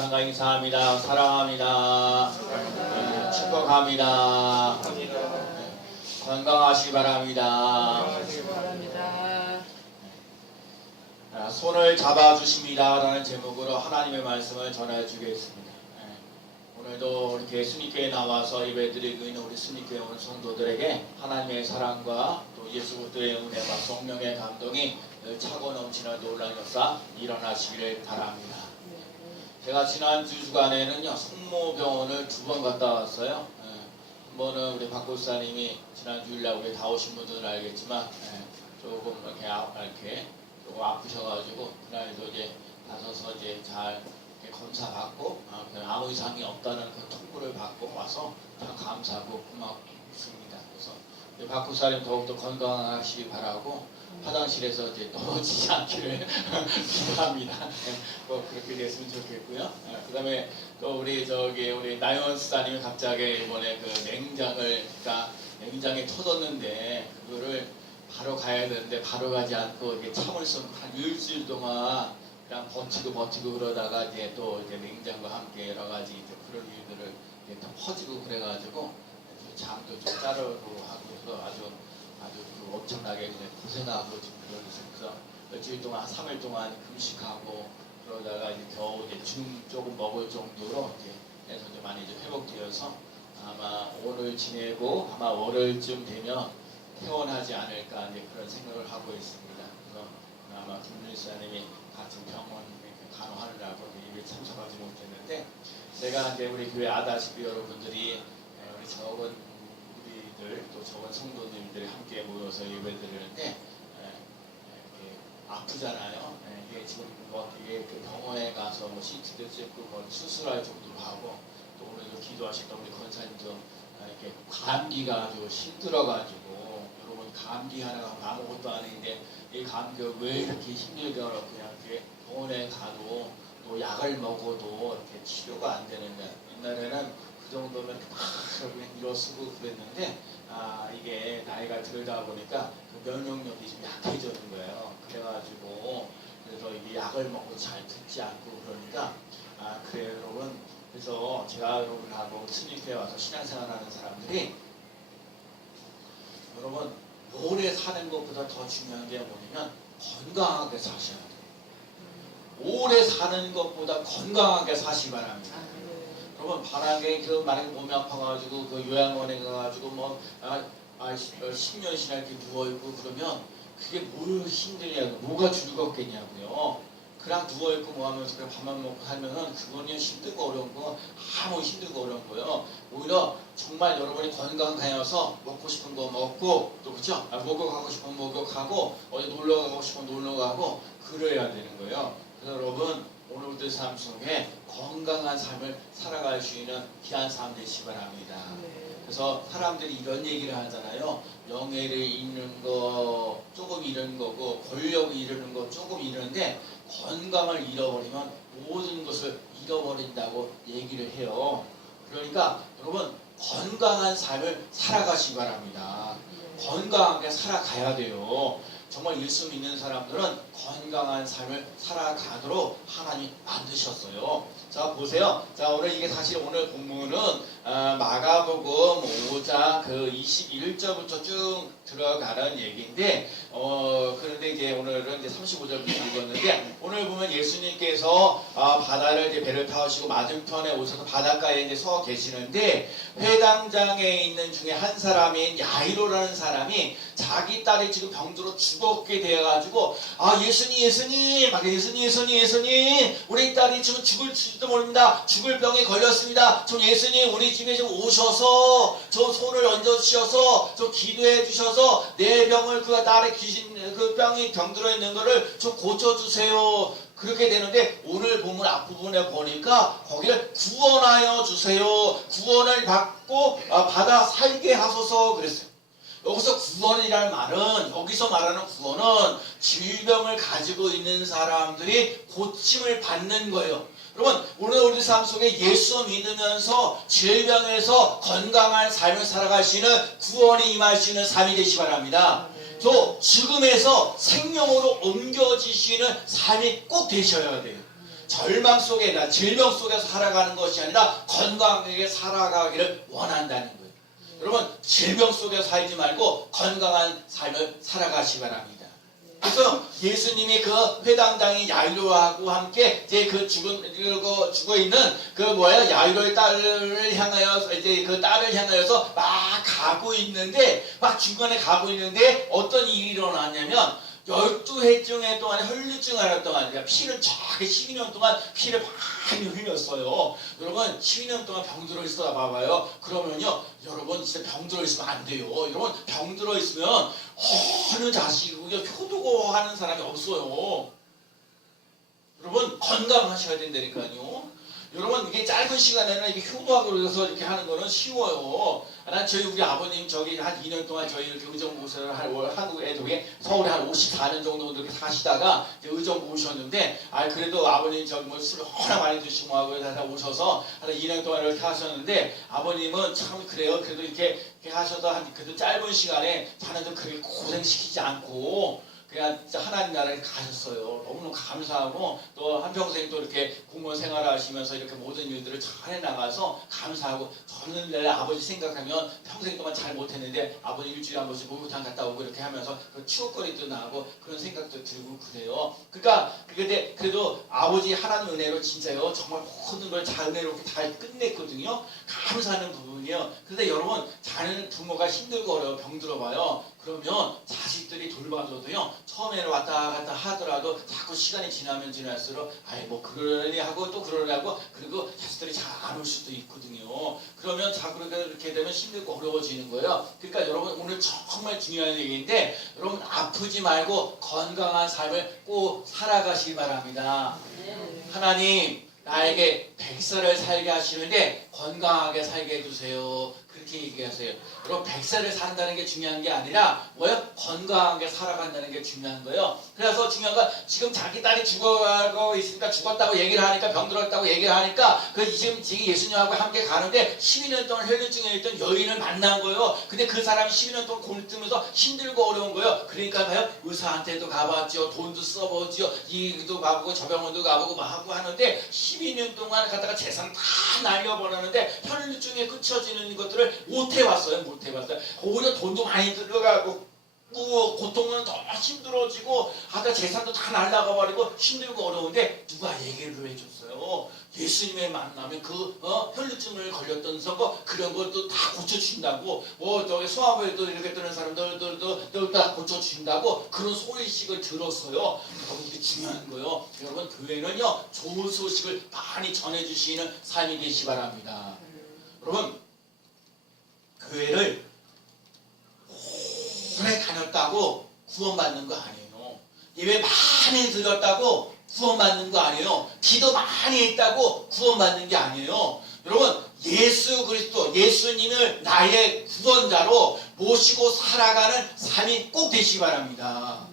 감사과 인사합니다. 사랑합니다. 축복합니다. 건강하시기 바랍니다. 손을 잡아주십니다 라는 제목으로 하나님의 말씀을 전해주겠습니다. 오늘도 이렇게 예수님께 나와서 예배드리고 있는 우리 예수님께 온 성도들에게 하나님의 사랑과 또 예수 그리스도의 은혜와 성령의 감동이 차고 넘치는 놀라운 역사 일어나시기를 바랍니다. 제가 지난 두 주간에는요 성모병원을 2번 갔다 왔어요. 한 번은 우리 박 목사님이 지난 주일날 우리 다 오신 분들은 알겠지만 조금 이렇게 조금 아프셔가지고 그날도 이제 가서서 이제 잘 검사받고 아무 이상이 없다는 그 통보를 받고 와서 참 감사하고 고맙습니다. 그래서 박 목사님 더욱더 건강하시기 바라고 화장실에서 이제 넘어지지 않기를 기도합니다. 뭐 그렇게 됐으면 좋겠고요. 그다음에 또 우리 나연 수사님이 갑자기 이번에 그 냉장이 터졌는데 그거를 바로 가야 되는데 바로 가지 않고 이게 참을 수 없는 한 일주일 동안 그냥 버티고 그러다가 이제 또 이제 냉장과 함께 여러 가지 이제 그런 일들을 이제 또 퍼지고 그래가지고 잠도 좀 자르고 하고 아주 그 엄청나게 고생하고 지금 그러면서 며칠 동안 3일 동안 금식하고 그러다가 이제 겨우 이제 죽 조금 먹을 정도로 이제 해서 좀 많이 좀 회복되어서 아마 오늘 지내고 아마 월요일쯤 되면 퇴원하지 않을까 이제 그런 생각을 하고 있습니다. 그래서 아마 김윤희 사님이 같은 병원 간호하느라고 예배 참석하지 못했는데 제가 이제 우리 교회 아다시피 여러분들이 우리 적은 우리들 또 적은 성도님들이 함께 모여서 예배드리는데 아프잖아요. 이게 지금 이게 그 병원에 가서 CT도 찍고 수술할 정도로 하고 또 오늘도 기도하셨던 우리 권사님도 이렇게 감기가 아주 힘들어가지고 여러분 감기 하나가 아무것도 아닌데 이 감기가 왜 이렇게 힘들게 하라고 그냥 이렇게 병원에 가도 또 약을 먹어도 이렇게 치료가 안 되는데 옛날에는 그 정도면 막 그냥 일어서고 그랬는데 이게 나이가 들다 보니까 그 면역력이 좀 약해지는 거예요. 그래가지고 그래서 이게 약을 먹고 잘 듣지 않고 그러니까 그래요 여러분. 그래서 제가 여러분하고 스님교회 와서 신앙생활하는 사람들이 여러분 오래 사는 것보다 더 중요한 게 뭐냐면 건강하게 사셔야 돼요. 오래 사는 것보다 건강하게 사시기 바랍니다. 여러분 만약에 만약에 몸이 아파가지고 그 요양원에 가가지고 10년이나 이렇게 누워있고 그러면 그게 뭘 힘드냐고 뭐가 즐겁겠냐고요. 그냥 누워있고 뭐 하면서 그냥 밥만 먹고 살면은 그거는 힘들고 어려운 거 아무 힘들고 어려운 거예요. 오히려 정말 여러분이 건강하여서 먹고 싶은 거 먹고 또 그쵸? 목욕하고 싶으면 목욕하고 어디 놀러 가고 싶으면 놀러 가고 그래야 되는 거예요. 그래서 여러분 오늘부터 삶 속에 건강한 삶을 살아갈 수 있는 귀한 삶 되시기 바랍니다. 그래서 사람들이 이런 얘기를 하잖아요. 명예를 잃는 거 조금 잃은 거고 권력을 잃는 거 조금 잃는데 건강을 잃어버리면 모든 것을 잃어버린다고 얘기를 해요. 그러니까 여러분 건강한 삶을 살아가시기 바랍니다. 건강하게 살아가야 돼요. 정말 예수 믿는 사람들은 건강한 삶을 살아가도록 하나님이 만드셨어요. 자 보세요. 자 오늘 이게 사실 오늘 본문은 마가복음 5장 그 21절부터 쭉 들어가는 얘기인데 그런데 이제 오늘은 이제 35절부터 읽었는데 오늘 보면 예수님께서 바다를 이제 배를 타시고 맞은편에 오셔서 바닷가에 이제 서 계시는데 회당장에 있는 중에 한 사람인 야이로라는 사람이 자기 딸이 지금 병들어 죽었게 되어가지고 예수님 우리 딸이 지금 죽을지도 모릅니다. 죽을 병에 걸렸습니다. 좀 예수님 우리 집에 좀 오셔서 저 손을 얹어주셔서 저 기도해 주셔서 내 병을 그 딸의 귀신 그 병이 병들어 있는 거를 좀 고쳐주세요. 그렇게 되는데 오늘 본문 앞부분에 보니까 거기를 구원하여 주세요. 구원을 받고 받아 살게 하소서 그랬어요. 여기서 구원이라는 말은 여기서 말하는 구원은 질병을 가지고 있는 사람들이 고침을 받는 거예요. 여러분 오늘 우리 삶 속에 예수 믿으면서 질병에서 건강한 삶을 살아갈 수 있는 구원이 임할 수 있는 삶이 되시기 바랍니다. 또 죽음에서 생명으로 옮겨지시는 삶이 꼭 되셔야 돼요. 절망 속에, 질병 속에서 살아가는 것이 아니라 건강하게 살아가기를 원한다는 거예요. 여러분, 질병 속에 살지 말고 건강한 삶을 살아가시기 바랍니다. 그래서 예수님이 그 회당장이 야이로하고 함께 이제 그 죽어 있는 그 야이로의 딸을 향하여 이제 그 딸을 향하여서 막 가고 있는데, 막 중간에 가고 있는데 어떤 일이 일어났냐면 12해 동안 혈류증을 앓았던 말이야. 피를 쫙 12년 동안 피를 많이 흘렸어요. 여러분 12년 동안 병들어 있어 봐봐요. 그러면요 여러분 진짜 병들어 있으면 안 돼요. 여러분 병들어 있으면 어느 자식이고 효도고 하는 사람이 없어요. 여러분 건강하셔야 된다니까요. 여러분 이게 짧은 시간에는 이렇게 효도하고 그래서 이렇게 하는 거는 쉬워요. 난 저희 우리 아버님 저기 한 2년 동안 저희 이렇게 의정부에서 한국 애독에 서울에 한 54년 정도 이렇게 사시다가 이제 의정부 오셨는데, 그래도 아버님 저기 뭐 술을 워낙 많이 드시고 하고 다 오셔서 한 2년 동안 이렇게 하셨는데, 아버님은 참 그래요. 그래도 이렇게 하셔서 한 그래도 짧은 시간에 자는 좀 그렇게 고생시키지 않고 그냥 진짜 하나님 나라에 가셨어요. 너무너무 감사하고 또 한평생 또 이렇게 공무원 생활하시면서 이렇게 모든 일들을 잘 해나가서 감사하고, 저는 내 아버지 생각하면 평생 동안 잘 못했는데 아버지 일주일에 한 번씩 목욕탕 갔다 오고 이렇게 하면서 그 추억거리도 나고 그런 생각도 들고 그래요. 그러니까 근데 그래도 아버지 하나님 은혜로 진짜요 정말 모든 걸 다 은혜롭게 다 끝냈거든요. 감사하는 부분이요. 근데 여러분 자는 부모가 힘들고 어려워 병들어봐요. 그러면 자식들이 돌봐줘도요 처음에는 왔다 갔다 하더라도 자꾸 시간이 지나면 지날수록 뭐 그러려니 하고 또 그러려니 하고, 그리고 자식들이 잘 안 올 수도 있거든요. 그러면 자꾸 그렇게 되면 힘들고 어려워지는 거예요. 그러니까 여러분 오늘 정말 중요한 얘기인데, 여러분 아프지 말고 건강한 삶을 꼭 살아가시기 바랍니다. 하나님 나에게 100살을 살게 하시는데 건강하게 살게 해주세요. 그렇게 얘기하세요. 여러분 100살을 산다는 게 중요한 게 아니라 건강하게 살아간다는 게 중요한 거예요. 그래서 중요한 건 지금 자기 딸이 죽어가고 있으니까 죽었다고 얘기를 하니까 병들었다고 얘기를 하니까 지금 예수님하고 함께 가는데 12년 동안 혈류증에 있던 여인을 만난 거예요. 근데 그 사람이 12년 동안 굶뜨면서 힘들고 어려운 거예요. 그러니까 의사한테도 가봤죠. 돈도 써보죠. 이도 가보고 저 병원도 가보고 막 하고 하는데 12년 동안 갔다가 재산 다 날려버렸는데 혈류증에 그쳐지는 것들을 못 해봤어요. 오히려 돈도 많이 들어가고 고통은 더 힘들어지고 하다 재산도 다 날라가 버리고 힘들고 어려운데 누가 얘기를 해줬어요. 예수님의 만나면 혈류증을 걸렸던 그런 것도 다 고쳐준다고, 저기 소아부에도 이렇게 뜨는 사람들도 다 고쳐준다고 그런 소식을 들었어요. 여러분 이게 중요한 거예요. 여러분 교회는요 좋은 소식을 많이 전해주시는 삶이 되시기 바랍니다. 여러분 교회를 오래 다녔다고 구원받는 거 아니에요. 예배 많이 드렸다고 구원받는 거 아니에요. 기도 많이 했다고 구원받는 게 아니에요. 여러분 예수 그리스도 예수님을 나의 구원자로 모시고 살아가는 삶이 꼭 되시기 바랍니다.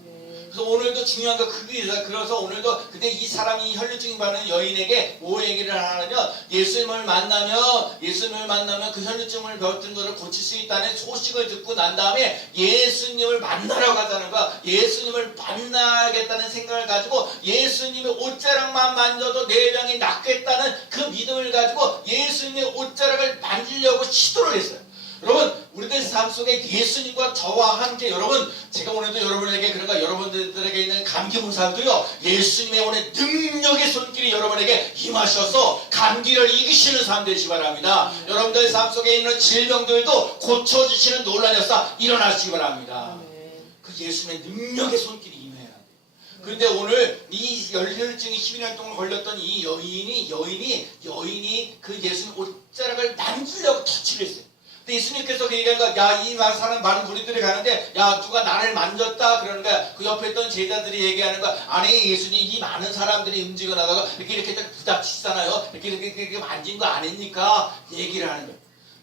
그래서 오늘도 중요한 거 그게, 그래서 오늘도 근데 이 사람이 혈류증이 받는 여인에게 뭐 얘기를 하냐면 예수님을 만나면 그 혈류증을 병든 것을 고칠 수 있다는 소식을 듣고 난 다음에 예수님을 만나러 가자는 거야. 예수님을 만나겠다는 생각을 가지고 예수님의 옷자락만 만져도 내 병이 낫겠다는 그 믿음을 가지고 예수님의 옷자락을 만지려고 시도를 했어요. 여러분 우리들 삶 속에 예수님과 저와 함께, 여러분 제가 오늘도 여러분에게 그러니까 여러분들에게 있는 감기 문사도요 예수님의 오늘 능력의 손길이 여러분에게 임하셔서 감기를 이기시는 삶 되시기 바랍니다. 여러분들 삶 속에 있는 질병들도 고쳐주시는 놀라운 역사 일어나시기 바랍니다. 그 예수님의 능력의 손길이 임해야 돼요. 그런데 오늘 이 혈류증이 12년 동안 걸렸던 이 여인이 그 예수님 옷자락을 만지려고 터치를 했어요. 예수님께서 얘기하는 거야. 이 사람 많은 무리들이 가는데 누가 나를 만졌다 그러는 거야. 그 옆에 있던 제자들이 얘기하는 거야. 아니 예수님 이 많은 사람들이 움직여 나가고 이렇게 부닥치잖아요. 이렇게 만진 거 아닙니까? 얘기를 하는 거야.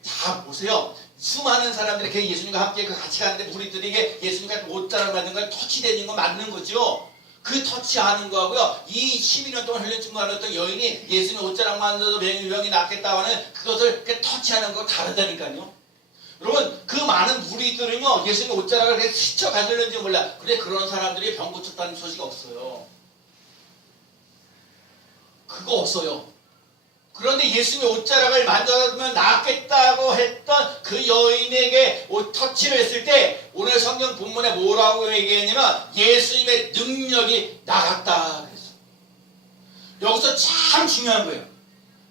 자 보세요. 수많은 사람들이 예수님과 함께 같이 가는데 무리들에게 예수님과 옷자락 만든 거 터치되는 거 맞는 거죠. 그 터치하는 거하고요. 이 12년 동안 혈류증 걸렸던 여인이 예수님 옷자락 만져도 병이 낫겠다고 하는 그것을 터치하는 거 다르다니까요. 여러분 그 많은 무리들은요 예수님 옷자락을 그렇게 스쳐 가졌는지 몰라. 근데 그런 사람들이 병 고쳤다는 소식이 없어요. 그거 없어요. 그런데 예수님이 옷자락을 만져면 낫겠다고 했던 그 여인에게 옷 터치를 했을 때 오늘 성경 본문에 뭐라고 얘기했냐면 예수님의 능력이 나갔다 그랬어요. 여기서 참 중요한 거예요.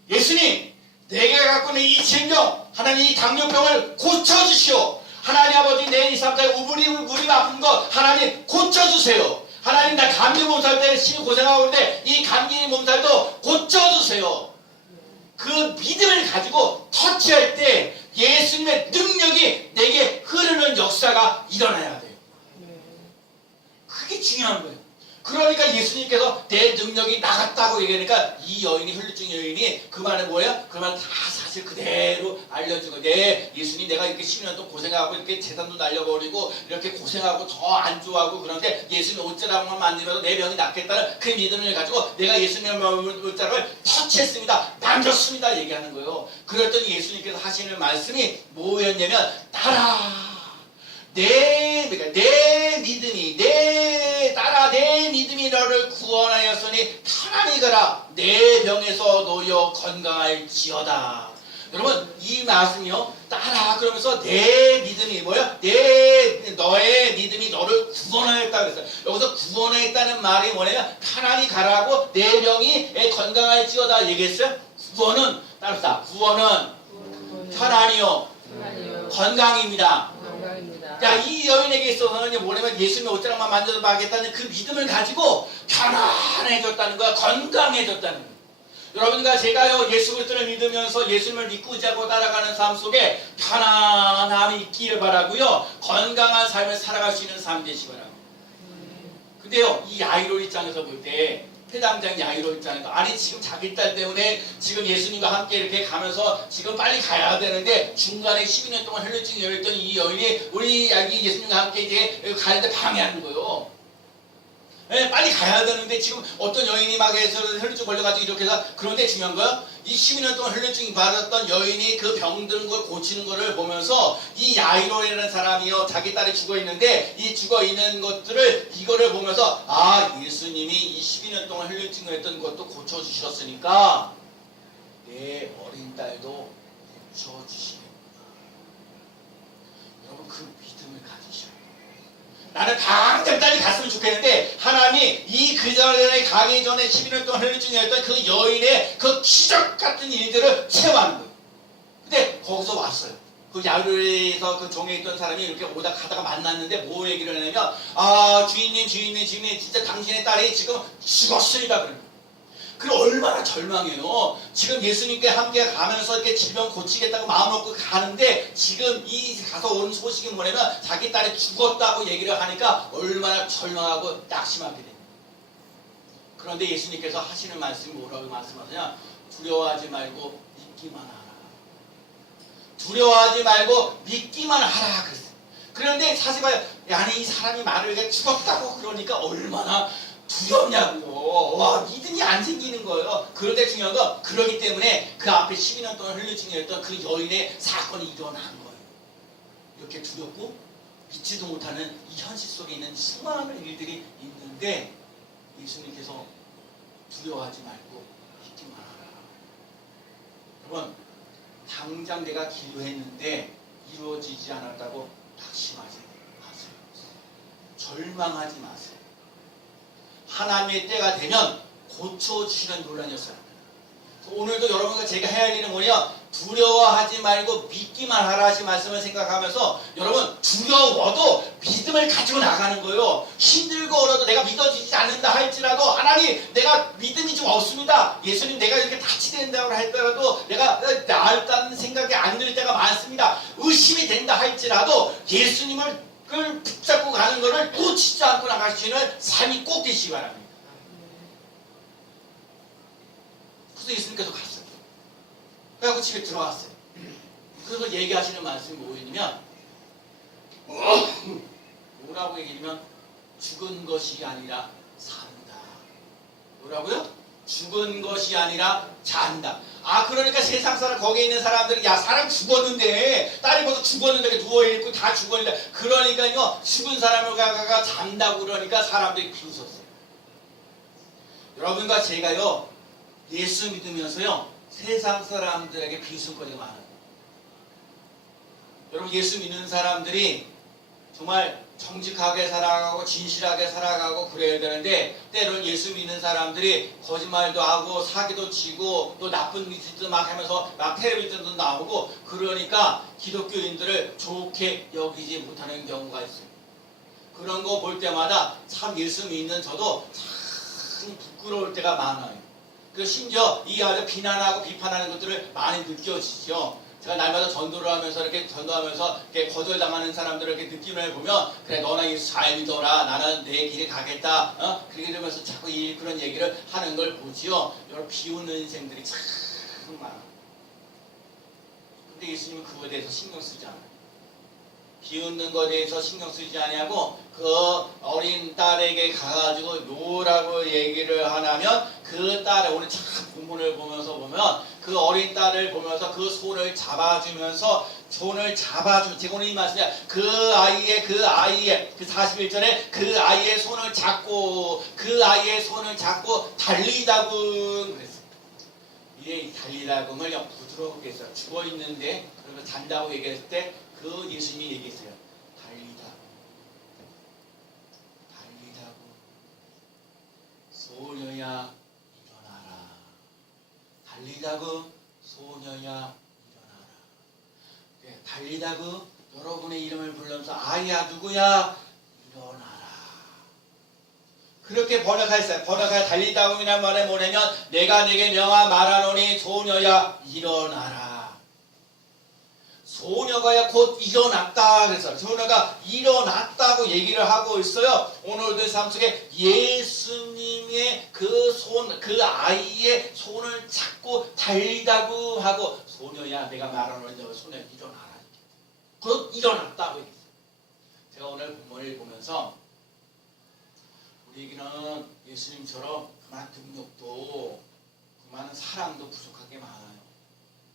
예수님, 내가 갖고 있는 이 질병, 하나님 이 당뇨병을 고쳐주시오. 하나님 아버지, 내 이 상태에 무릎 아픈 거 하나님 고쳐주세요. 하나님, 나 감기 몸살 때문에 심히 고생하고 있는데 이 감기 몸살도 고쳐주세요. 그 믿음을 가지고 터치할 때 예수님의 능력이 내게 흐르는 역사가 일어나야 돼요. 그게 중요한 거예요. 그러니까 예수님께서 내 능력이 나갔다고 얘기하니까 이 여인이, 혈루증 여인이 그 말은 뭐예요? 그 말 다 사실 그대로 알려준 거예요. 네, 예수님, 내가 이렇게 10년 동안 고생하고 이렇게 재산도 날려버리고 이렇게 고생하고 더 안 좋아하고 그런데 예수님 옷자락만 만지면 내 병이 낫겠다는 그 믿음을 가지고 내가 예수님의 옷자락을 터치했습니다. 만졌습니다. 얘기하는 거예요. 그랬더니 예수님께서 하시는 말씀이 뭐였냐면 내 믿음이 내 믿음이 너를 구원하였으니 편안히 가라. 내 병에서 놓여 건강할지어다. 여러분, 이 말씀이요, 따라 그러면서 내 믿음이 뭐야? 너의 믿음이 너를 구원하였다 그랬어요. 여기서 구원하였다는 말이 뭐냐면 편안히 가라고 내 병이 건강할지어다 얘기했어요. 구원은 따릅시다. 구원은 편안히요, 건강입니다. 야, 이 여인에게 있어서는 뭐냐면 예수님의 옷자락만 만져도 마겠다는 그 믿음을 가지고 편안해졌다는 거야. 건강해졌다는 거야. 여러분과 제가요, 예수 그리스도를 믿으면서 예수님을 믿고 자고 따라가는 삶 속에 편안함이 있기를 바라고요. 건강한 삶을 살아갈 수 있는 삶 되시기 바랍니다. 근데요, 이 야이로 입장에서 볼 때 회당장 야이로 입장에서 아니 지금 자기 딸 때문에 지금 예수님과 함께 이렇게 가면서 지금 빨리 가야 되는데 중간에 12년 동안 혈루증이 열렸던 이 여인이 우리 예수님과 함께 이제 가는데 방해하는 거예요. 네, 빨리 가야 되는데 지금 어떤 여인이 막 해서 혈루증 걸려가지고 이렇게 해서 그런데 중요한 거요. 이 12년 동안 혈루증이 받았던 여인이 그 병든 걸 고치는 거를 보면서 이 야이로라는 사람이요, 자기 딸이 죽어 있는데 이 죽어 있는 것들을 이거를 보면서 아, 예수님이 이 12년 동안 혈루증을 했던 것도 고쳐주셨으니까 내 어린 딸도 고쳐주시겠구나. 여러분, 그 믿음을 가지셔야 돼요. 나는 당장 딸이 갔으면 좋겠는데 하나님이 이 그전에 가기 전에 12년 동안 혈루증이었던 그 여인의 그 기적 같은 일들을 체험하는 거예요. 근데 거기서 왔어요. 그 야이로에서 그 종에 있던 사람이 이렇게 오다 가다가 만났는데 뭐 얘기를 하냐면 아, 주인님 진짜 당신의 딸이 지금 죽었습니다. 그러는 거예요. 그럼 얼마나 절망해요. 지금 예수님께 함께 가면서 이렇게 질병 고치겠다고 마음 먹고 가는데 지금 이 가서 온 소식이 뭐냐면 자기 딸이 죽었다고 얘기를 하니까 얼마나 절망하고 낙심하게 됩니다. 그런데 예수님께서 하시는 말씀이 뭐라고 말씀하세요? 두려워하지 말고 믿기만 하라. 두려워하지 말고 믿기만 하라 그랬어요. 그런데 사실 봐요. 아니 이 사람이 말을 이렇게 죽었다고 그러니까 얼마나 두렵냐고. 와, 믿음이 안 생기는 거예요. 그런데 중요한 건 그러기 때문에 그 앞에 12년 동안 혈루증이었던 그 여인의 사건이 일어난 거예요. 이렇게 두렵고 믿지도 못하는 이 현실 속에 있는 수많은 일들이 있는데 예수님께서 두려워하지 말고 믿기만 하라. 여러분, 당장 내가 기도했는데 이루어지지 않았다고 낙심하지 마세요. 절망하지 마세요. 하나님의 때가 되면 고쳐주시는 논란이었어요. 오늘도 여러분과 제가 해야 할 일은 뭐냐? 두려워하지 말고 믿기만 하라 하신 말씀을 생각하면서 여러분, 두려워도 믿음을 가지고 나가는 거예요. 힘들고 어려도 내가 믿어지지 않는다 할지라도 하나님, 내가 믿음이 좀 없습니다. 예수님, 내가 이렇게 다치된다고 할지라도 내가 나을다는 생각이 안 들 때가 많습니다. 의심이 된다 할지라도 예수님을 붙잡고 가는 것을 놓치지 않고 나갈 수 있는 삶이 꼭 되시기 바랍니다. 그래서 예수님께서 갔어요. 그래서 집에 들어왔어요. 그래서 얘기하시는 말씀이 뭐였냐면 뭐라고 얘기하면 죽은 것이 아니라 산다. 뭐라고요? 죽은 것이 아니라 잔다. 아, 그러니까 세상 사람 거기에 있는 사람들이 야, 사람 죽었는데 딸이 벌써 죽었는데 누워있고 다 죽었는데 그러니까요 죽은 사람을 가가 잔다고 그러니까 사람들이 비웃었어요. 여러분과 제가요 예수 믿으면서요 세상 사람들에게 비웃음거리가 많아요. 여러분 예수 믿는 사람들이 정말 정직하게 살아가고 진실하게 살아가고 그래야 되는데 때로는 예수 믿는 사람들이 거짓말도 하고 사기도 치고 또 나쁜 짓도 막 하면서 막 텔레비전도 나오고 그러니까 기독교인들을 좋게 여기지 못하는 경우가 있어요. 그런 거 볼 때마다 참 예수 믿는 저도 참 부끄러울 때가 많아요. 그 심지어 이 안에 비난하고 비판하는 것들을 많이 느껴지죠. 제가 날마다 전도를 하면서 이렇게 전도하면서 이렇게 거절당하는 사람들을 이렇게 느낌을 보면 그래 너나 예수 잘 믿어라 나는 내 길에 가겠다 그렇게 되면서 자꾸 그런 얘기를 하는 걸 보지요. 여러 비웃는 인생들이 참 많아. 근데 예수님은 그거에 대해서 신경 쓰지 않아요. 비웃는 것에 대해서 신경 쓰지 아니하고 그 어린 딸에게 가가지고 놓으라고 얘기를 하냐면 그 딸의 오늘 참 본문을 보면서 보면 그 어린 딸을 보면서 그 손을 잡아주면서 손을 잡아주고 오늘 이 말씀이야. 그 아이의 그 41절에 그 아이의 손을 잡고 그 아이의 손을 잡고 달리다군 그랬어요. 이에 달리다군을 부드럽게 했어요. 죽어있는데 그러면 잔다고 얘기했을 때 그 예수님이 얘기했어요. 달리다고 소녀야 일어나라. 달리다고 소녀야 일어나라. 네, 달리다고 여러분의 이름을 불러서 아이야 누구야 일어나라. 그렇게 번역했어요. 번역하여 달리다고이란 말에 뭐냐면 내가 네게 명하 말하노니 소녀야 일어나라. 소녀가 곧 일어났다. 그래서 소녀가 일어났다고 얘기를 하고 있어요. 오늘의 삶 속에 예수님의 그 아이의 손을 잡고 달리다고 하고 소녀야 내가 말하는 소녀 일어나라. 곧 일어났다고 얘기했어요. 제가 오늘 본문을 보면서 우리에게는 예수님처럼 그만한 능력도 그만한 사랑도 부족한 게 많아요.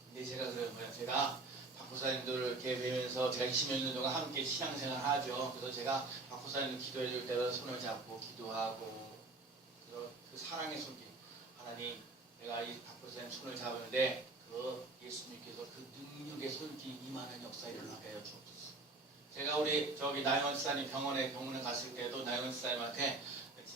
근데 제가 그런 거예요. 제가 박보사님들 이렇게 뵈면서 제가 20여 년 동안 함께 신앙생활 하죠. 그래서 제가 박보사님들 기도해 줄 때도 손을 잡고 기도하고 그래서 그 사랑의 손길 하나님 내가 이 박보사님 손을 잡았는데 그 예수님께서 그 능력의 손길 임하는 역사 일어나게 하여 주옵소서. 제가 우리 저기 나영원 지사님 병원에 갔을 때도 나영원 지사님한테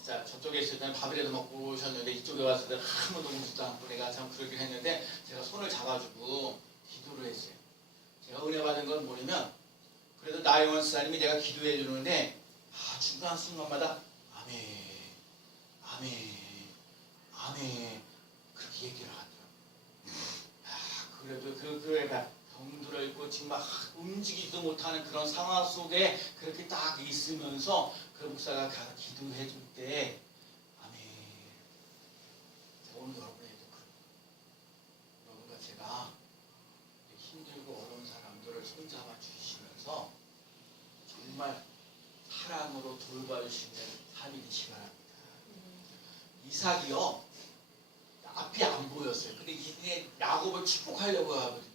진짜 저쪽에 있을 때는 밥이라도 먹고 오셨는데 이쪽에 왔을 때는 아무도 오지도 않고 내가 참 그러긴 했는데 제가 손을 잡아주고 기도를 했어요. 제가 은혜 받은 건 뭐냐면 그래도 나영원 지사님이 내가 기도해 주는데 순간순간마다 아멘 아멘 아멘 그렇게 얘기를 하더라고요. 그래도 그 병들어 있고 지금 막 움직이지도 못하는 그런 상황 속에 그렇게 딱 있으면서 그 목사가 가서 기도해 줄 때 아멘. 오늘 여러분에게도 여러분과 제가 힘들고 어려운 사람들을 손잡아 주시면서 정말 사랑으로 돌봐주시는 삶이 되시기 바랍니다. 이삭이요 앞이 안 보였어요. 근데 이게 야곱을 축복하려고 하거든요.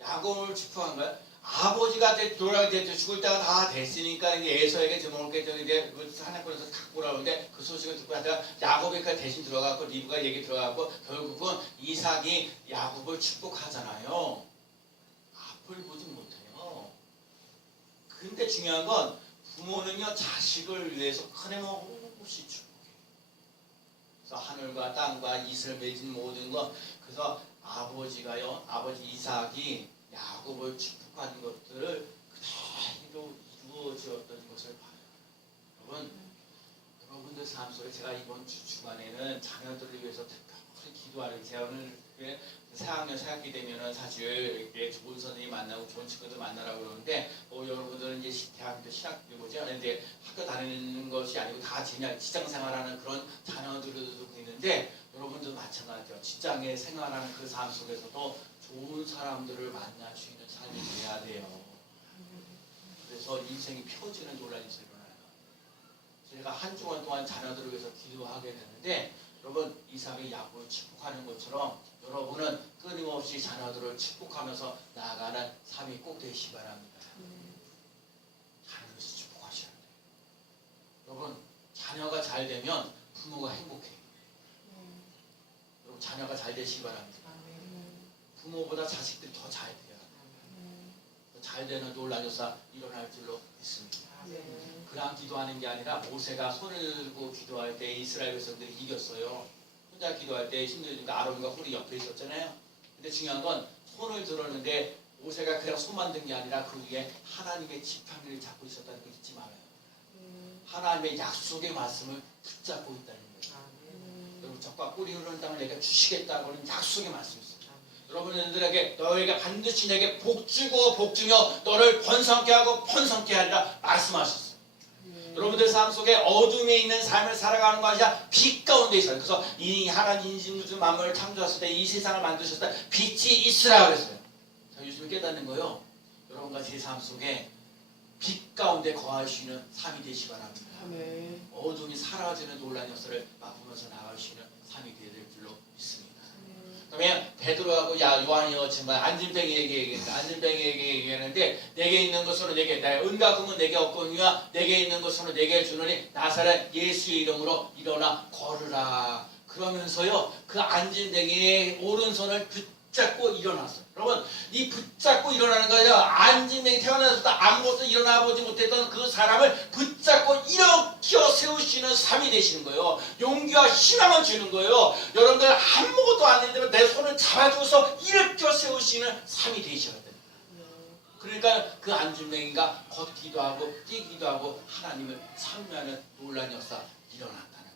야곱을 축복한 거야. 아버지가 돌아가서 죽을 때가 다 됐으니까 이제 에서에게 먹을 게 이제 사냥꾼에서 갖고 오라는데 그 소식을 듣고 하다가 야곱이 대신 들어가고 리브가 얘기 들어가고 결국은 이삭이 야곱을 축복하잖아요. 앞을 보지 못해요. 근데 중요한 건 부모는요 자식을 위해서 끊임없이 축복해요. 그래서 하늘과 땅과 이슬 맺은 모든 것 그래서 아버지가요 아버지 이삭이 야곱을 축복하는 것들을 그대로 이루어지었던 것을 봐요. 여러분들 삶 속에 제가 이번 주간에는 자녀들을 위해서 특별히 기도하는 제가 오늘 새학년 새학기 되면은 사실 이렇게 좋은 선생님 만나고 좋은 친구들 만나라고 그러는데 여러분들은 이제 대학교 신학교 뭐죠? 근데 학교 다니는 것이 아니고 다 직장 생활하는 그런 자녀들도 있는데 여러분도 마찬가지죠. 직장에 생활하는 그 삶 속에서도 좋은 사람들을 만날 수 있는 삶이 돼야 돼요. 그래서 인생이 펴지는 논란이 일어나요. 제가 한 주간 동안 자녀들을 위해서 기도하게 되는데 여러분 이삭이 야곱을 축복하는 것처럼 여러분은 끊임없이 자녀들을 축복하면서 나아가는 삶이 꼭 되시기 바랍니다. 자녀들에서 축복하셔야 돼요. 여러분 자녀가 잘 되면 부모가 행복해요. 여러분 자녀가 잘 되시기 바랍니다. 부모보다 자식들이 더 잘 돼요. 잘 되는 놀라운 역사 일어날 줄로 믿습니다. 그냥 기도하는 게 아니라 모세가 손을 들고 기도할 때 이스라엘 백성들이 이겼어요. 혼자 기도할 때 힘들니까 아론과 홀이 옆에 있었잖아요. 근데 중요한 건 손을 들었는데 모세가 그냥 손만 든 게 아니라 그 위에 하나님의 지팡이를 잡고 있었다는 걸 잊지 말아요. 하나님의 약속의 말씀을 붙잡고 있다는 거예요. 여러분 적과 꿀이 흐르는 땅을 내가 주시겠다고는 약속의 말씀이 있어요. 여러분들에게 너에게 반드시 내게 복주고 복주며 너를 번성케 하고 번성케 하리라 말씀하셨어요. 여러분들 삶 속에 어둠에 있는 삶을 살아가는 것이 아니라 빛 가운데 있어요. 그래서 이 하나님 인신우주 만물을 창조하셨을 때 이 세상을 만드셨을 때 빛이 있으라 그랬어요. 자, 요즘에 깨닫는 거요. 여러분과 제 삶 속에 빛 가운데 거할 수 있는 삶이 되시기 바랍니다. 어둠이 사라지는 놀라운 역사를 맛보면서 나갈 수 있는 삶이 되어야 될 줄로 믿습니다. 그러면 베드로하고 요한이요 정말 안진뱅이에게 얘기했다. 안진뱅이에게 얘기했는데 내게 있는 것으로 내게 은과 금은 내게 없거니와 내게 있는 것으로 내게 주노니 나사렛 예수의 이름으로 일어나 걸으라. 그러면서요 그 안진뱅이의 오른손을 붙잡고 일어났어요. 여러분 이 붙잡고 일어나는 거 아니라 안진뱅이 태어나서부터 아무것도 일어나보지 못했던 그 사람을 붙잡고 일으켜 세우시는 삶이 되시는 거예요. 용기와 희망을 주는 거예요. 여러분들 아무것도 아닌데 내 손을 잡아주고서 일으켜 세우시는 삶이 되셔야 돼요. 그러니까 그 안진뱅이가 걷기도 하고 뛰기도 하고 하나님을 찬미하는 놀라운 역사 일어났다는 거예요.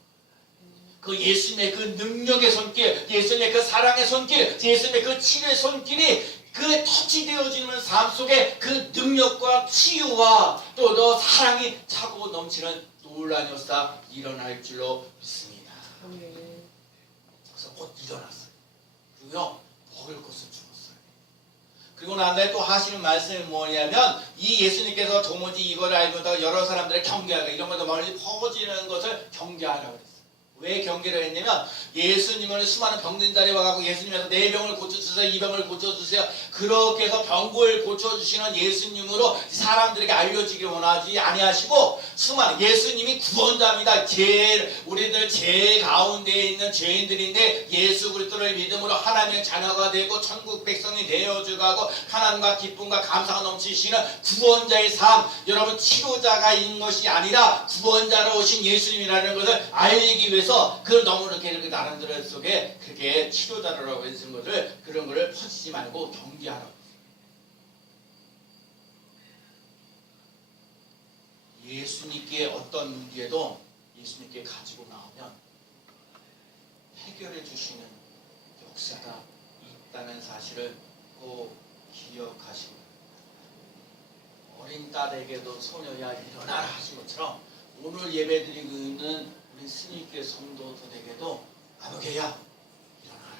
그 예수님의 그 능력의 손길, 예수님의 그 사랑의 손길, 예수님의 그 치료의 손길이 그 터치되어지는 삶 속에 그 능력과 치유와 또 너 사랑이 차고 넘치는 놀라운 역사 일어날 줄로 믿습니다. 그래서 곧 일어났어요. 그리고요 먹을 것을 주었어요. 그리고 난 다음에 또 하시는 말씀이 뭐냐면 이 예수님께서 도무지 이걸 알고도 여러 사람들을 경계하고 이런 것도 멀리 퍼지는 것을 경계하라고 그랬어요. 왜 경계를 했냐면 예수님은 수많은 병든 자리에 와가지고 예수님께서 내 병을 고쳐주세요, 이 병을 고쳐주세요. 그렇게 해서 병을 고쳐주시는 예수님으로 사람들에게 알려지길 원하지 아니하시고 수많은 예수님이 구원자입니다. 우리들 죄 가운데 있는 죄인들인데 예수 그리스도를 믿음으로 하나님의 자녀가 되고 천국 백성이 되어주고 하나님과 기쁨과 감사가 넘치시는 구원자의 삶. 여러분 치료자가 있는 것이 아니라 구원자로 오신 예수님이라는 것을 알리기 위해서 그걸 너무 이렇게 나름대로 속에 그렇게 치료자라고 해주는 것을 그런 것을 퍼지지 말고 경계하라고. 예수님께 어떤 문제도 예수님께 가지고 나오면 해결해 주시는 역사가 있다는 사실을 꼭 기억하시고 어린 딸에게도 소녀야 일어나라 하신 것처럼 오늘 예배드리고 있는 우리 스님께 성도들에게도 아무개야 일어나라.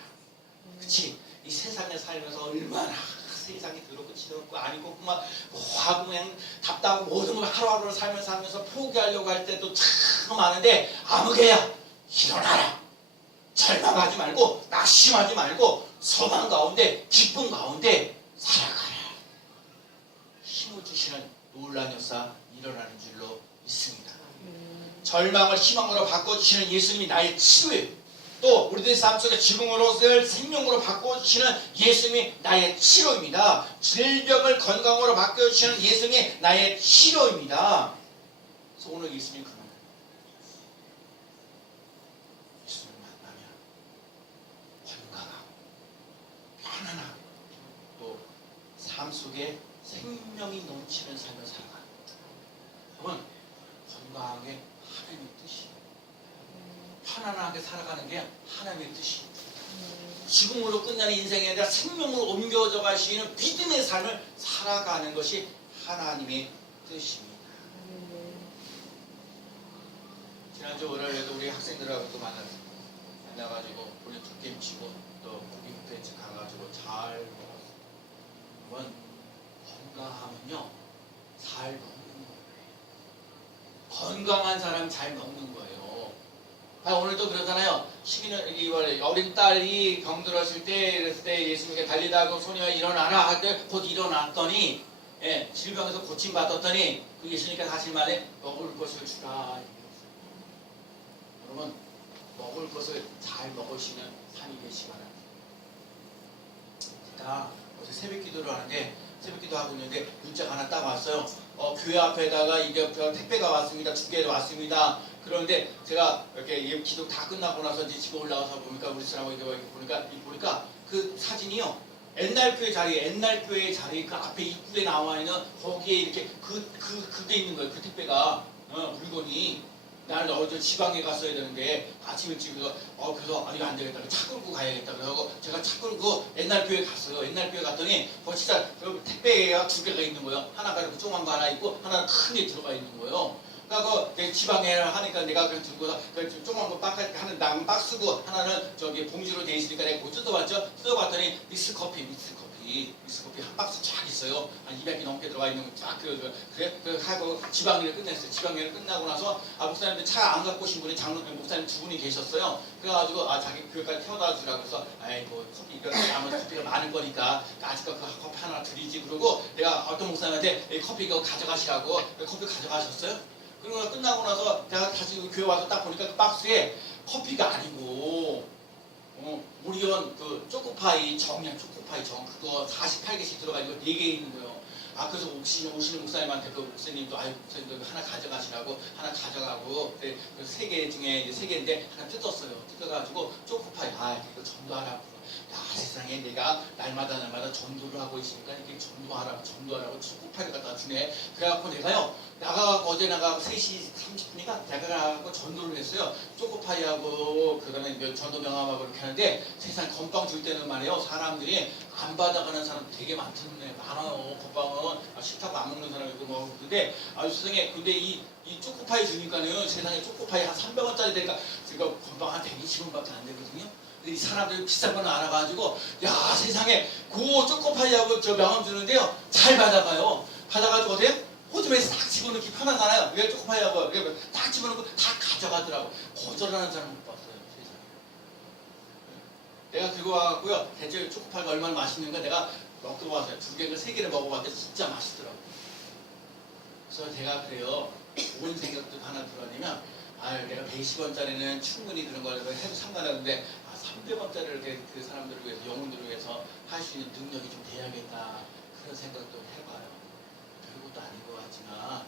그치? 이 세상에 살면서 얼마나 세상이 더럽고 지겹고 아니고 뭐하고 그냥 답답하고 모든 걸 하루하루 살면서 포기하려고 할 때도 참 많은데 아무개야 일어나라. 절망하지 말고 낙심하지 말고 소망 가운데 기쁨 가운데 살아가라. 힘을 주시는 놀라운 역사 일어나는 줄로 믿습니다. 절망을 희망으로 바꿔주시는 예수님이 나의 치유예요. 또 우리들의 삶 속에 죽음으로를 생명으로 바꿔주시는 예수님이 나의 치료입니다. 질병을 건강으로 바꿔주시는 예수님이 나의 치료입니다. 그래서 오늘 예수님 그런 거예요. 예수님을 만나면 건강하고 편안하고 또 삶 속에 생명이 넘치는 삶을 살아가는 여러분 건강하게 하나님의 뜻이에요. 편안하게 살아가는 게 하나님의 뜻이에요. 죽음으로 끝나는 인생이 아니라 생명으로 옮겨져 갈 수 있는 믿음의 삶을 살아가는 것이 하나님의 뜻입니다. 지난주 월요일에도 우리 학생들하고 또 만나가지고 우리 게임 치고 또 고기 뷔페 가가지고 잘 먹었어요. 여러분 건강하면요 잘 먹는 거예요. 건강한 사람 잘 먹는 거예요. 오늘도 그러잖아요. 12월 어린 딸이 병들었을 때 그랬을 때 예수님께 달리다가 소녀가 일어나라 할 때 곧 일어났더니 질병에서 고침받았더니 그 예수님께서 하신 말에 먹을 것을 주라. 여러분 먹을 것을 잘 먹으시는 삶이 되시기 바랍니다. 제가 어제 새벽 기도를 하는데 새벽 기도 하고 있는데 문자가 하나 딱 왔어요. 교회 앞에다가 이게 택배가 왔습니다. 2개 왔습니다. 그런데 제가 이렇게 기도 다 끝나고 나서 이제 집에 올라가서 보니까 우리 사람하고 보니까 그 사진이요. 옛날 교회 자리 그 앞에 입구에 나와 있는 거기에 이렇게 그게 있는 거예요. 그 택배가 물건이. 나는 어제 지방에 갔어야 되는데 아침 일찍 그래서 이거 안 되겠다. 차 끌고 가야겠다. 그래서 제가 차 끌고 옛날 교회 갔어요. 옛날 교회 갔더니 진짜 택배가 2개가 있는 거예요. 하나가 이렇게 조그만 거 하나 있고 하나는 큰 게 들어가 있는 거예요. 그러니까 지방에 하니까 내가 그걸 들고서 조그만 거 하는 남 박스고 하나는 저기 봉지로 돼 있으니까 내가 그거 뜯어봤죠. 뜯어봤더니 믹스커피 한 박스 쫙 있어요. 한 200개 넘게 들어가 있는 거 쫙 그래 하고 지방일을 끝냈어요. 지방일을 끝나고 나서 목사님들 차 안 갖고 오신 분이 목사님 2분이 계셨어요. 그래가지고 자기 교회까지 태워다 주라고 해서 아이고 커피 남은 커피가 많은 거니까 아직까 그 커피 하나 드리지 그러고 내가 어떤 목사님한테 커피 이거 가져가시라고 커피 가져가셨어요. 그러고 끝나고 나서 내가 다시 교회 와서 딱 보니까 그 박스에 커피가 아니고 오리온 그 초코파이 정이야. 초코파이 정 그거 48개씩 들어가 있는 거 4개 있는 거예요. 그래서 오시는 목사님한테 그 목사님도 목사님도 하나 가져가시라고 하나 가져가고 그 3개 중에 이제 3개인데 하나 뜯었어요. 뜯어가지고 초코파이 이거 전도하라고. 세상에 내가 날마다 전도를 하고 있으니까 이렇게 전도하라고 초코파이를 갖다 주네. 그래갖고 내가요 어제 나가고 3시 30분인가 나가고 전도를 했어요. 초코파이하고 그다음에 전도 명함하고 이렇게 하는데 세상 건빵 줄 때는 말이에요. 사람들이 안 받아가는 사람 되게 많아요. 건빵은 싫다고 안 먹는 사람이 있고 뭐 근데 세상에 근데 이 초코파이 주니까는 세상에 초코파이 한 300원짜리 되니까 지금 건빵 한 120원밖에 안 되거든요. 이 사람들이 비싼 건 알아가지고 세상에 그 초코파이하고 저 명함 주는데요 잘 받아가요. 받아가지고 어때요? 호주머니에서 딱 집어넣기 편하잖아요. 왜 초코파이하고 딱 집어넣고 다 가져가더라고. 거절하는 사람 못 봤어요. 세상에. 내가 들고 와갖고요 대체 초코파이가 얼마나 맛있는가 내가 먹고 왔어요. 2개를 3개를 먹어봤는데 진짜 맛있더라고. 그래서 제가 그래요 온 생각도 하나 들어내면 내가 120원짜리는 충분히 그런 걸 해도 상관없는데 300원짜리를 그 사람들을 위해서 영혼들을 위해서 할 수 있는 능력이 좀 돼야겠다 그런 생각도 해봐요. 별것도 아닌 것 같지만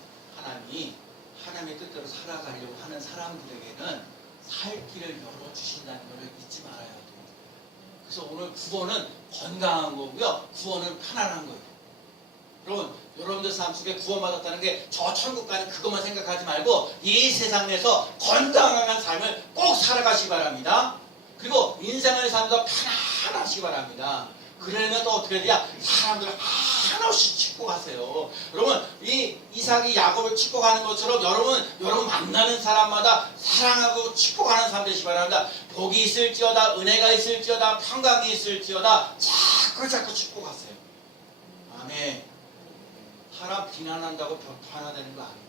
하나님의 뜻대로 살아가려고 하는 사람들에게는 살 길을 열어주신다는 것을 잊지 말아야 돼요. 그래서 오늘 구원은 건강한 거고요. 구원은 편안한 거예요. 여러분들 삶 속에 구원받았다는 게 저 천국 가는 그것만 생각하지 말고 이 세상에서 건강한 삶을 꼭 살아가시기 바랍니다. 그리고 인생을 살면서 편안하시기 바랍니다. 그러면 또 어떻게 돼야 사람들을 한없이 축복하세요. 여러분 이 이삭이 야곱을 축복하는 것처럼 여러분 만나는 사람마다 사랑하고 축복하는 사람 되시기 바랍니다. 복이 있을지어다 은혜가 있을지어다 평강이 있을지어다 자꾸 축복하세요. 아멘. 사람 비난한다고 변화되는 거 아니에요.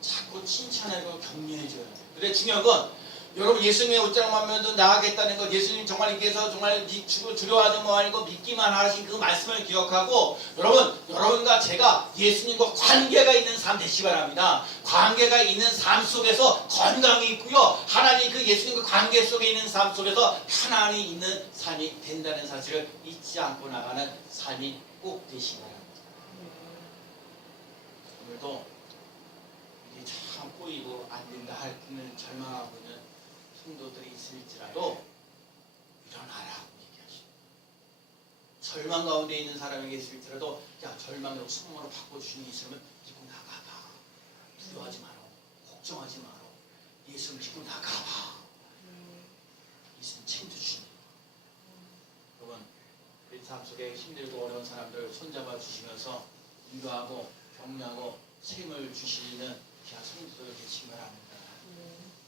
자꾸 칭찬하고 격려해줘요. 근데 중요한 건 여러분 예수님의 옷장만면도 나가겠다는 것 예수님 정말 이께서 정말 두려워하지 말고 믿기만 하신 그 말씀을 기억하고 여러분과 제가 예수님과 관계가 있는 삶 되시기 바랍니다. 관계가 있는 삶 속에서 건강이 있고요. 하나님 그 예수님과 관계 속에 있는 삶 속에서 편안히 있는 삶이 된다는 사실을 잊지 않고 나가는 삶이 꼭 되시기 바랍니다. 오늘도 이게 참 꼬이고 안 된다 하는 절망하고 있는 성도들이 있을지라도 일어나라고 얘기하십니다. 절망 가운데 있는 사람에게 있을지라도 절망으로 소망으로 바꿔주시는 있으면 믿고 나가봐. 두려워하지 마라. 걱정하지 마라. 예수를 믿고 나가봐. 예수는 챙겨주십니다. 여러분 우리 삶 속에 힘들고 어려운 사람들 손잡아 주시면서 위로하고 격려하고 책임을 주시는 귀한 성도들 되시기 바랍니다.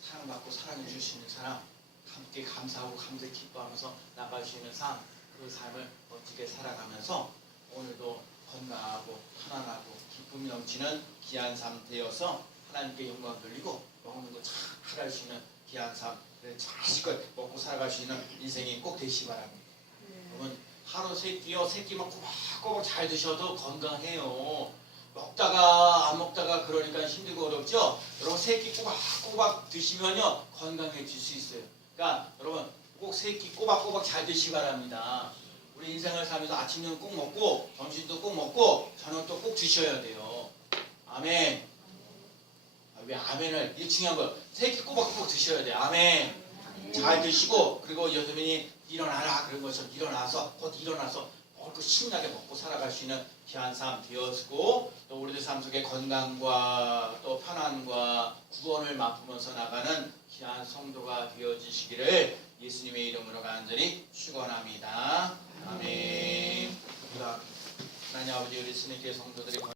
사랑받고 사랑해 주시는 사람 함께 감사하고 감사히 기뻐하면서 나갈 수 있는 삶, 그 삶을 멋지게 살아가면서 오늘도 건강하고 편안하고 기쁨이 넘치는 귀한 삶 되어서 하나님께 영광 돌리고 먹는 거 잘 할 수 있는 귀한 삶 자식을 먹고 살아갈 수 있는 인생이 꼭 되시기 바랍니다. 여러분 하루 세 끼만 꼬박꼬박 잘 드셔도 건강해요. 먹다가 안 먹다가 그러니까 힘들고 어렵죠. 여러분 세 끼 꼬박꼬박 드시면요 건강해질 수 있어요. 그러니까 여러분 꼭 세 끼 꼬박꼬박 잘 드시기 바랍니다. 우리 인생을 살면서 아침은 꼭 먹고 점심도 꼭 먹고 저녁도 꼭 드셔야 돼요. 아멘. 왜 아멘을 이 중요한 거 세 끼 꼬박꼬박 드셔야 돼. 아멘. 잘 드시고 그리고 여러분이 일어나라 그런 것처럼 일어나서 곧 일어나서 먹을 거 신나게 먹고 살아갈 수 있는 귀한 삶 되었고 또 우리들 삶 속에 건강과 또 편안과 구원을 맛보면서 나가는 귀한 성도가 되어주시기를 예수님의 이름으로 간절히 축원합니다. 아멘. 하나님 아버지 우리 스님께 성도들이